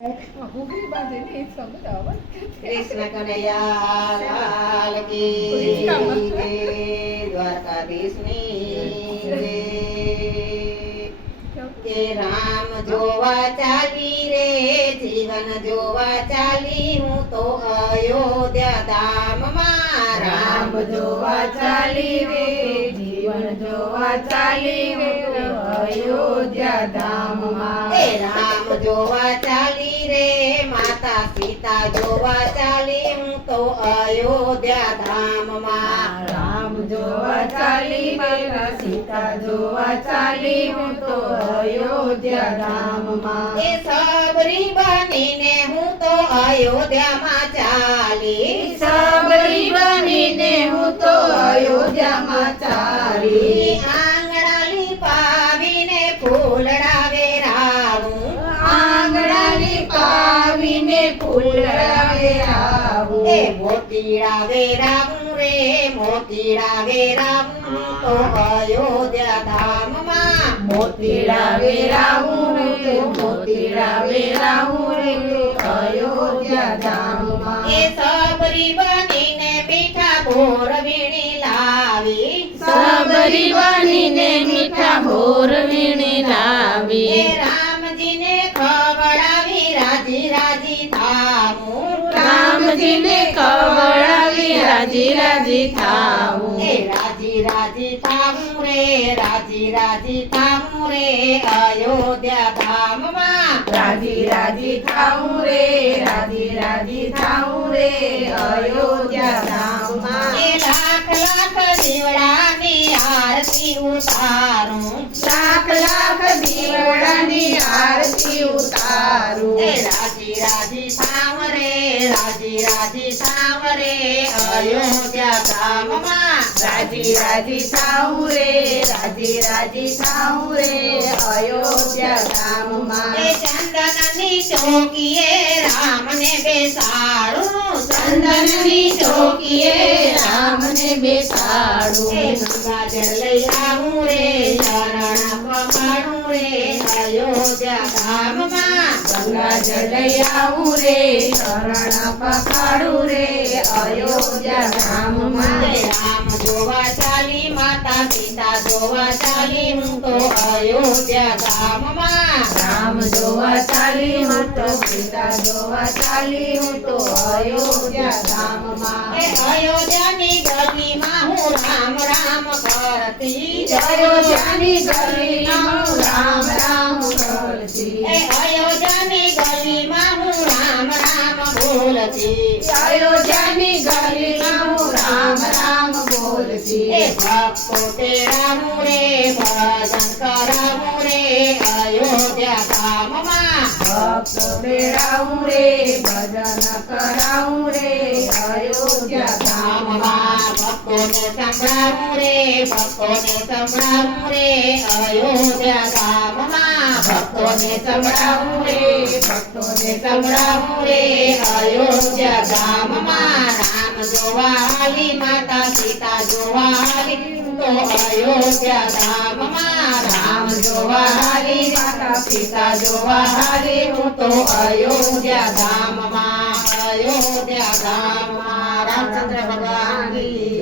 કૃષ્ણ કનૈયા લાલ કી જય, દ્વારકાધીશની જય। કે રામ જોવા ચાલી રે, જીવન જોવા ચાલી હું તો અયોધ્યા ધામમાં। રામ જોવા ચાલી રે, જીવન જોવા ચાલી હું તો અયોધ્યા ધામમાં। એ રામ જોવા ચાલી રે, માતા સીતા જોવા ચાલી હું તો અયોધ્યા ધામમાં। રામ જોવા ચાલી માતા સીતા જોવા ચાલી હું તો અયોધ્યા ધામમાં। એ સબરી બનીને હું તો અયોધ્યામાં ચાલી, સબરી બનીને હું તો અયોધ્યામાં ચાલી। આંગણા લીપાવીને ફૂલડા વેરાવું, આંગણા લીપાવીને ફૂલડા વેરાવું। એ મોતીડા વેરાવું રે, મોતીડા વેરાવું તો અયોધ્યા ધામમાં। મોતીડા વેરાવું રે, મોતીડા વેરાવું રે અયોધ્યા ધામમાં। એ સબરી બનીને મીઠા ભોર વીણી લાવી, સબરી બનીને મીઠા ભોર વીણી લાવી। એ રામજીને ખવડાવી રાજી રાજી થાવું, રામજીને ખવડાવી રાજી રાજી થાવું। એ રાજી રાજી થાવું રે, રાજી રાજી થાવું રે અયોધ્યા ધામમાં। રાજી રાજી થાવું રે, રાજી રાજી થાવું રે અયોધ્યા ધામમાં। એ લાખ લાખ દીવડાની આરતી ઉતારું, લાખ લાખ દીવડાની આરતી ઉતારું। એ રાજી રાજી થાવ રે, રાજી રાજી થાવ રે અયોધ્યા ધામમાં। રાજી રાજી થાવું રે, રાજી રાજી થાવું રે અયોધ્યા ધામમાં। એ ચંદનની ચોકીએ રામને બેસાડું, ચંદનની ચોકીએ રામને બેસાડું। એ ગંગાજળ લઈ આવું રે, ચરણ પકડું રે અયોધ્યા ધામમાં। ગંગાજળ લઈ આવું રે, શરણ પખાડું રે અયોધ્યા ધામમાં। એ રામ જોવા ચાલી, માતા સીતા જોવા ચાલી હું તો અયોધ્યા ધામમાં। રામ જોવા ચાલી હું તો સીતા જોવા ચાલી હું તો અયોધ્યા ધામમાં। એ અયોધ્યાની ગલીમાં હું રામ રામ કરતી, અયોધ્યાની ગલીમાં હું રામ રામ કરતી। એ અયોધ્યાની ગલીમાં હું રામ રામ બોલતી, અયોધ્યાની ગલીમાં હું રામ રામ બોલતી। એ ભક્તો તેરાવું રે, ભજન કરાવું રે અયોધ્યા ધામમાં। ભક્તો તેડાવું રે, ભજન કરાવું રે અયોધ્યા ધામમાં। ભક્તોને સંભળાવું રે, ભક્તોને સંભળાવું રે અયોધ્યા ધામમાં। ભક્તોને સંભળાવું રે, ભક્તોને સંભળાવું રે અયોધ્યા ધામમાં। રામ જોવા હાલી, માતા સીતા જોવા હાલી તો અયોધ્યા ધામમાં। રામ જોવા હાલી, માતા સીતા જોવા હાલી હું તો અયોધ્યા ધામમાં, અયોધ્યા ધામમાં। રામચંદ્ર ભગવાન કી